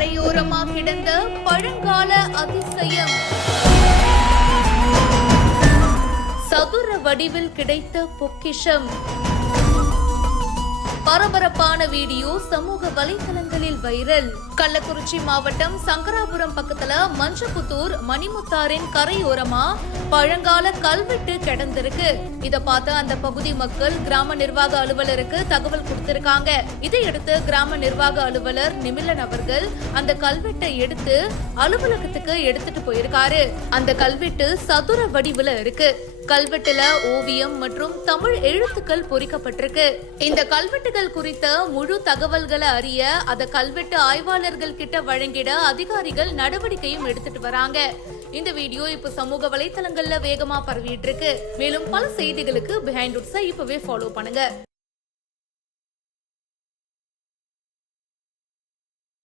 கரையோரமா கிடந்த பழங்கால அதிசயம், சதுர வடிவில் கிடைத்த பொக்கிஷம். பரபரப்பான வீடியோ சமூக வலைதளங்களில் வைரல். கள்ளக்குறிச்சி மாவட்டம் சங்கராபுரம் பக்கத்துல மஞ்சப்புத்தூர் மணிமுத்தாரின் கரையோரமா பழங்கால கல்வெட்டு கிடந்திருக்கு. இத பார்த்து அந்த பகுதி மக்கள் கிராம நிர்வாக அலுவலருக்கு தகவல் கொடுத்திருக்காங்க. இதையடுத்து கிராம நிர்வாக அலுவலர் நிமிலன் அவர்கள் அந்த கல்வெட்டை எடுத்து அலுவலகத்துக்கு எடுத்துட்டு போயிருக்காரு. அந்த கல்வெட்டு சதுர வடிவுல இருக்கு. கல்வெட்டுல ஓவியம் மற்றும் தமிழ் எழுத்துக்கள் பொறிக்கப்பட்டிருக்கு. இந்த கல்வெட்டுகள் குறித்த முழு தகவல்களை அறிய அத கல்வெட்டு ஆய்வாளர்கள் கிட்ட வழங்கிட அதிகாரிகள் நடவடிக்கையும் எடுத்துட்டு வராங்க. இந்த வீடியோ இப்ப சமூக வலைதளங்கள்ல வேகமா பரவிட்டு இருக்கு. மேலும் பல செய்திகளுக்கு பிஹைண்ட் ரூட்ஸை இப்பவே ஃபாலோ பண்ணுங்க.